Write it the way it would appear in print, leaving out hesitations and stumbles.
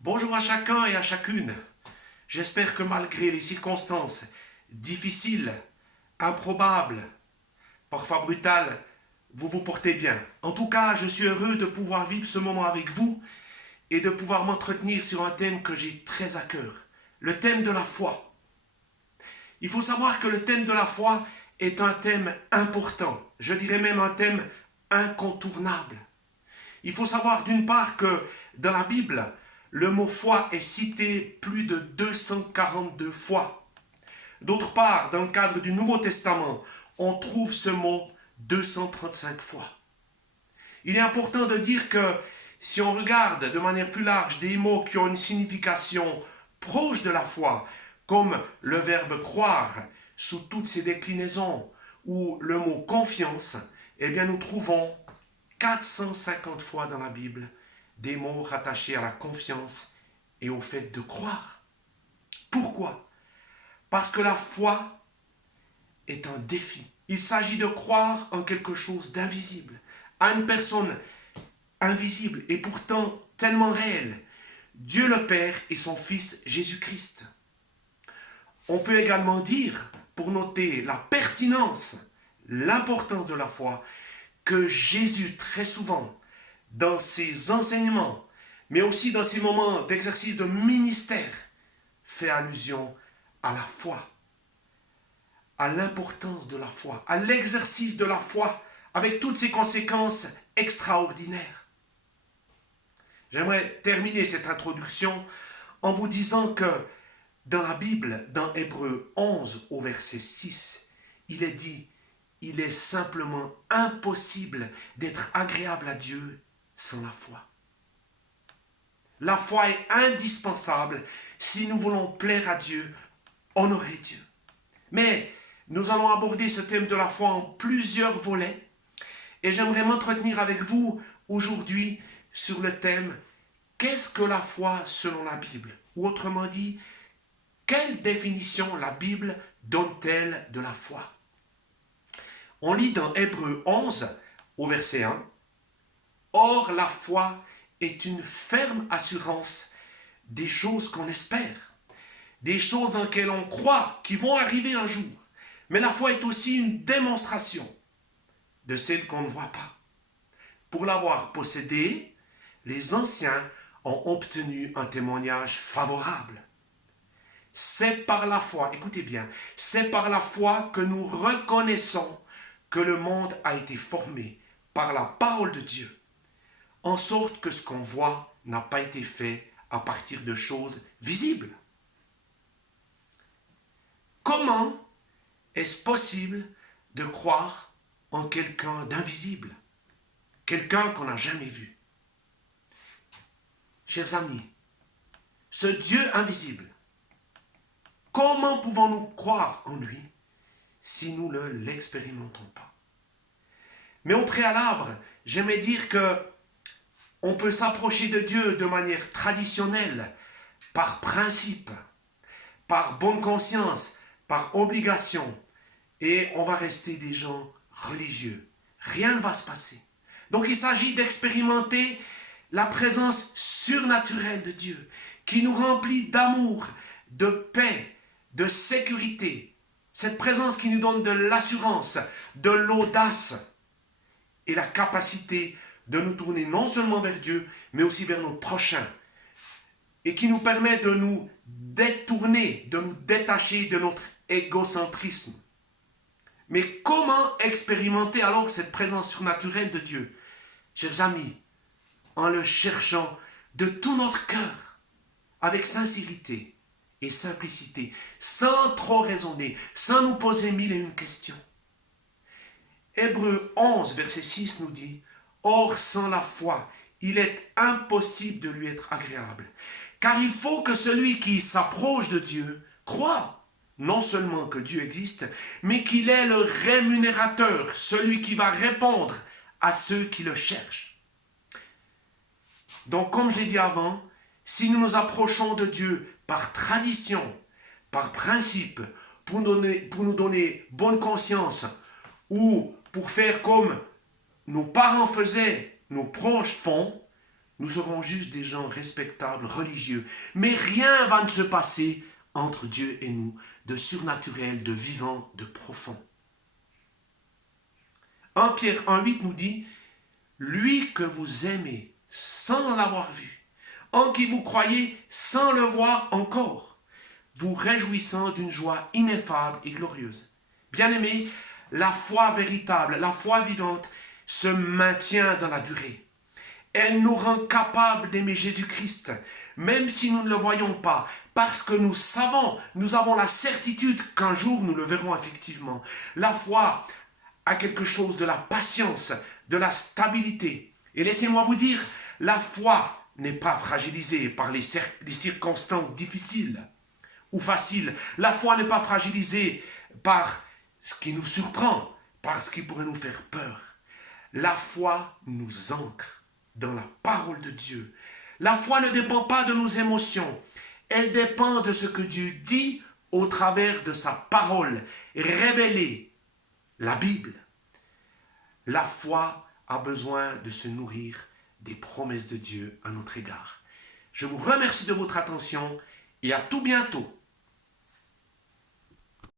Bonjour à chacun et à chacune. J'espère que malgré les circonstances difficiles, improbables, parfois brutales, vous vous portez bien. En tout cas, je suis heureux de pouvoir vivre ce moment avec vous et de pouvoir m'entretenir sur un thème que j'ai très à cœur, le thème de la foi. Il faut savoir que le thème de la foi est un thème important, je dirais même un thème incontournable. Il faut savoir d'une part que dans la Bible, le mot foi est cité plus de 242 fois. D'autre part, dans le cadre du Nouveau Testament, on trouve ce mot 235 fois. Il est important de dire que si on regarde de manière plus large des mots qui ont une signification proche de la foi, comme le verbe croire sous toutes ses déclinaisons, ou le mot confiance, eh bien nous trouvons 450 fois dans la Bible des mots rattachés à la confiance et au fait de croire. Pourquoi? Parce que la foi est un défi. Il s'agit de croire en quelque chose d'invisible, à une personne invisible et pourtant tellement réelle, Dieu le Père et son Fils Jésus-Christ. On peut également dire, pour noter la pertinence, l'importance de la foi, que Jésus, très souvent, dans ses enseignements, mais aussi dans ses moments d'exercice de ministère, fait allusion à la foi, à l'importance de la foi, à l'exercice de la foi, avec toutes ses conséquences extraordinaires. J'aimerais terminer cette introduction en vous disant que dans la Bible, dans Hébreux 11 au verset 6, il est dit « Il est simplement impossible d'être agréable à Dieu sans la foi ». La foi est indispensable si nous voulons plaire à Dieu, honorer Dieu. Mais nous allons aborder ce thème de la foi en plusieurs volets et j'aimerais m'entretenir avec vous aujourd'hui sur le thème « Qu'est-ce que la foi selon la Bible ?» ou autrement dit, quelle définition la Bible donne-t-elle de la foi? On lit dans Hébreux 11 au verset 1 « Or la foi est une ferme assurance des choses qu'on espère, des choses en lesquelles on croit qui vont arriver un jour. Mais la foi est aussi une démonstration de celles qu'on ne voit pas. Pour l'avoir possédée, les anciens ont obtenu un témoignage favorable. C'est par la foi, écoutez bien, c'est par la foi que nous reconnaissons que le monde a été formé par la parole de Dieu, en sorte que ce qu'on voit n'a pas été fait à partir de choses visibles. Comment est-ce possible de croire en quelqu'un d'invisible, quelqu'un qu'on n'a jamais vu? Chers amis, ce Dieu invisible, comment pouvons-nous croire en lui si nous ne l'expérimentons pas? Mais au préalable, j'aimerais dire que on peut s'approcher de Dieu de manière traditionnelle, par principe, par bonne conscience, par obligation, et on va rester des gens religieux. Rien ne va se passer. Donc il s'agit d'expérimenter la présence surnaturelle de Dieu, qui nous remplit d'amour, de paix, de sécurité. Cette présence qui nous donne de l'assurance, de l'audace et la capacité de nous tourner non seulement vers Dieu, mais aussi vers notre prochain. Et qui nous permet de nous détourner, de nous détacher de notre égocentrisme. Mais comment expérimenter alors cette présence surnaturelle de Dieu? Chers amis, en le cherchant de tout notre cœur, avec sincérité et simplicité, sans trop raisonner, sans nous poser mille et une questions. Hébreux 11, verset 6 nous dit « Or, sans la foi, il est impossible de lui être agréable. Car il faut que celui qui s'approche de Dieu croit non seulement que Dieu existe, mais qu'il est le rémunérateur, celui qui va répondre à ceux qui le cherchent. » Donc, comme j'ai dit avant, si nous nous approchons de Dieu par tradition, par principe, pour nous donner bonne conscience, ou pour faire comme nos parents faisaient, nos proches font, Nous serons juste des gens respectables, religieux. Mais rien va ne se passer entre Dieu et nous, de surnaturel, de vivant, de profond. 1 Pierre 1,8 nous dit, « Lui que vous aimez sans l'avoir vu, en qui vous croyez sans le voir encore, vous réjouissant d'une joie ineffable et glorieuse. » Bien-aimés, la foi véritable, la foi vivante se maintient dans la durée. Elle nous rend capables d'aimer Jésus-Christ, même si nous ne le voyons pas, parce que nous savons, nous avons la certitude qu'un jour nous le verrons effectivement. La foi a quelque chose de la patience, de la stabilité. Et laissez-moi vous dire, la foi n'est pas fragilisée par les circonstances difficiles ou faciles. La foi n'est pas fragilisée par ce qui nous surprend, par ce qui pourrait nous faire peur. La foi nous ancre dans la parole de Dieu. La foi ne dépend pas de nos émotions. Elle dépend de ce que Dieu dit au travers de sa parole révélée, la Bible. La foi a besoin de se nourrir des promesses de Dieu à notre égard. Je vous remercie de votre attention et à tout bientôt.